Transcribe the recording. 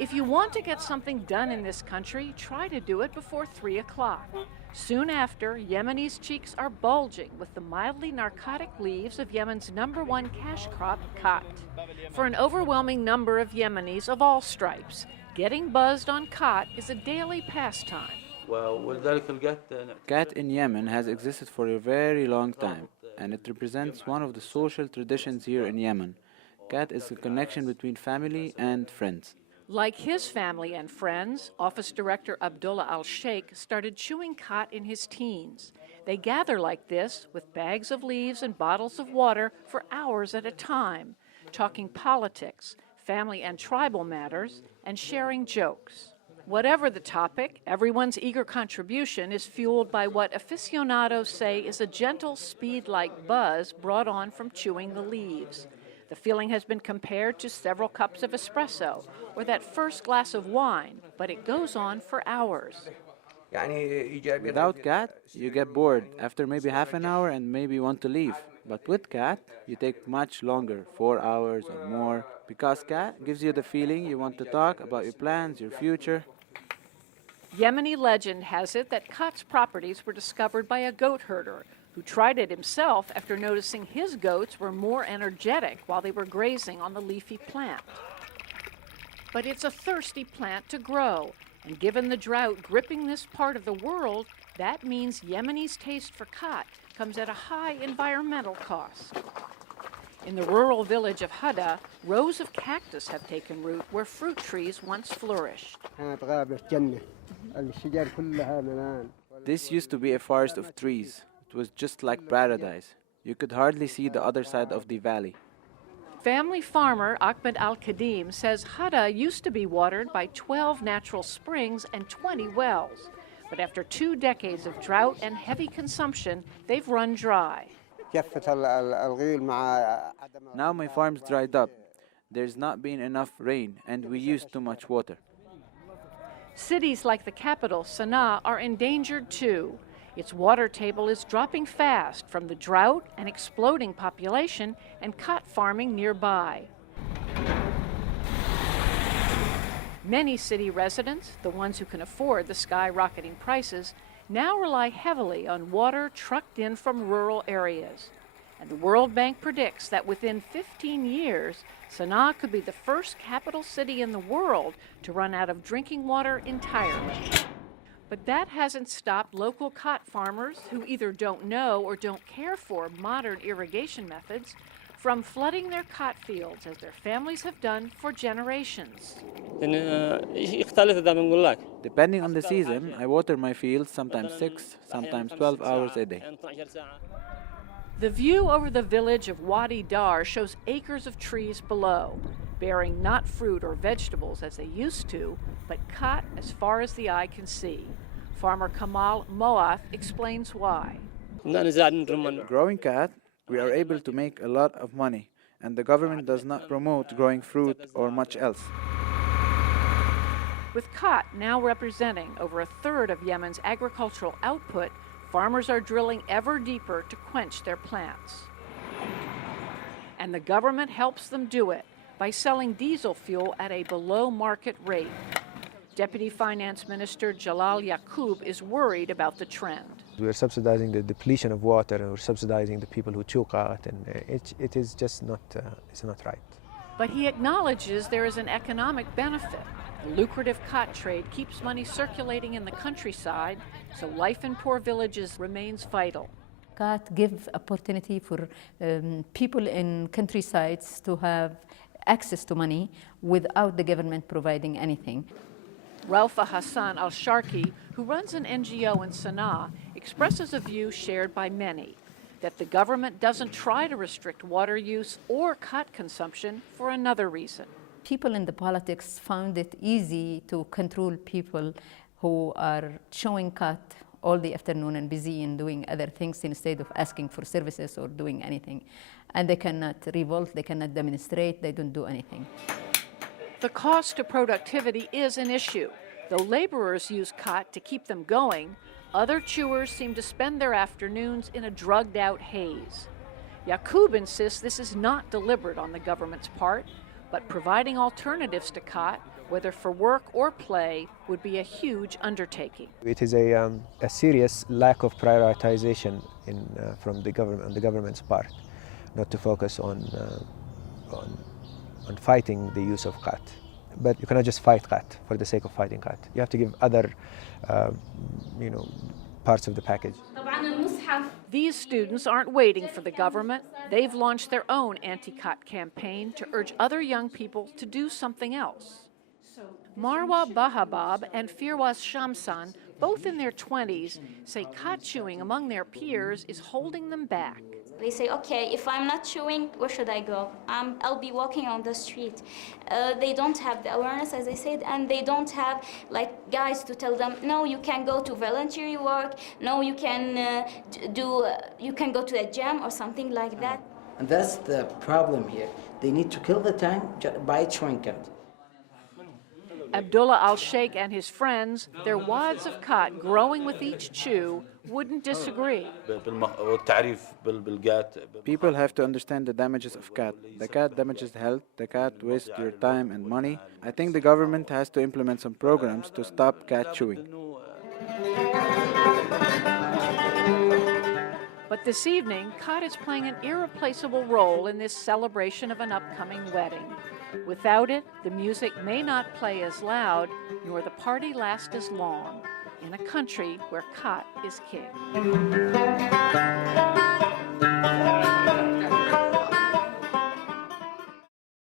If you want to get something done in this country, try to do it before 3 o'clock. Soon after, Yemenis' cheeks are bulging with the mildly narcotic leaves of Yemen's #1 cash crop, qat. For an overwhelming number of Yemenis of all stripes, getting buzzed on qat is a daily pastime. Qat in Yemen has existed for a very long time, and it represents one of the social traditions here in Yemen. Qat is a connection between family and friends. Like his family and friends, Office Director Abdullah al-Sheikh started chewing qat in his teens. They gather like this with bags of leaves and bottles of water for hours at a time, talking politics, family and tribal matters, and sharing jokes. Whatever the topic, everyone's eager contribution is fueled by what aficionados say is a gentle speed-like buzz brought on from chewing the leaves. The feeling has been compared to several cups of espresso or that first glass of wine, but it goes on for hours. Without qat, you get bored after maybe half an hour and maybe want to leave. But with qat, you take much longer, 4 hours or more, because qat gives you the feeling you want to talk about your plans, your future. Yemeni legend has it that qat's properties were discovered by a goat herder who tried it himself after noticing his goats were more energetic while they were grazing on the leafy plant. But it's a thirsty plant to grow, and given the drought gripping this part of the world, that means Yemeni's taste for qat comes at a high environmental cost. In the rural village of Hada, rows of cactus have taken root where fruit trees once flourished. This used to be a forest of trees. It was just like paradise. You could hardly see the other side of the valley. Family farmer Ahmed Al-Kadim says Hada used to be watered by 12 natural springs and 20 wells. But after 2 decades of drought and heavy consumption, they've run dry. Now my farm's dried up. There's not been enough rain, and we use too much water. Cities like the capital, Sana'a, are endangered too. Its water table is dropping fast from the drought and exploding population and qat farming nearby. Many city residents, the ones who can afford the skyrocketing prices, now rely heavily on water trucked in from rural areas. And the World Bank predicts that within 15 years, Sana'a could be the first capital city in the world to run out of drinking water entirely. But that hasn't stopped local qat farmers who either don't know or don't care for modern irrigation methods from flooding their qat fields as their families have done for generations. Depending on the season, I water my fields sometimes 6, sometimes 12 hours a day. The view over the village of Wadi Dar shows acres of trees below, bearing not fruit or vegetables as they used to, but qat as far as the eye can see. Farmer Kamal Moath explains why. Growing qat, we are able to make a lot of money, and the government does not promote growing fruit or much else. With qat now representing over 1/3 of Yemen's agricultural output, farmers are drilling ever deeper to quench their plants. And the government helps them do it by selling diesel fuel at a below-market rate. Deputy Finance Minister Jalal Yaqub is worried about the trend. We're subsidizing the depletion of water, and we're subsidizing the people who chew qat, and it is just not, it's not right. But he acknowledges there is an economic benefit. The lucrative qat trade keeps money circulating in the countryside, so life in poor villages remains vital. Qat gives opportunity for people in countrysides to have access to money without the government providing anything. Ralfa Hassan al-Sharki, who runs an NGO in Sana'a, expresses a view shared by many, that the government doesn't try to restrict water use or qat consumption for another reason. People in the politics found it easy to control people who are showing qat all the afternoon and busy in doing other things instead of asking for services or doing anything. And they cannot revolt, they cannot demonstrate, they don't do anything. The cost to productivity is an issue. Though laborers use qat to keep them going, other chewers seem to spend their afternoons in a drugged-out haze. Yaqub insists this is not deliberate on the government's part, but providing alternatives to qat whether for work or play, would be a huge undertaking. It is a serious lack of prioritization from the government's part, not to focus on fighting the use of qat. But you cannot just fight qat for the sake of fighting qat. You have to give other, parts of the package. These students aren't waiting for the government. They've launched their own anti-qat campaign to urge other young people to do something else. Marwa Bahabab and Firwas Shamsan, both in their 20s, say qat chewing among their peers is holding them back. They say, okay, if I'm not chewing, where should I go? I'll be walking on the street. They don't have the awareness, as I said, and they don't have guys to tell them, no, you can go to voluntary work, no, you can you can go to a gym or something like that. And that's the problem here. They need to kill the time by chewing qat. Abdullah al-Sheikh and his friends, their wads of qat growing with each chew, wouldn't disagree. People have to understand the damages of qat. The qat damages health, the qat wastes your time and money. I think the government has to implement some programs to stop qat chewing. But this evening, qat is playing an irreplaceable role in this celebration of an upcoming wedding. Without it, the music may not play as loud, nor the party last as long, in a country where qat is king.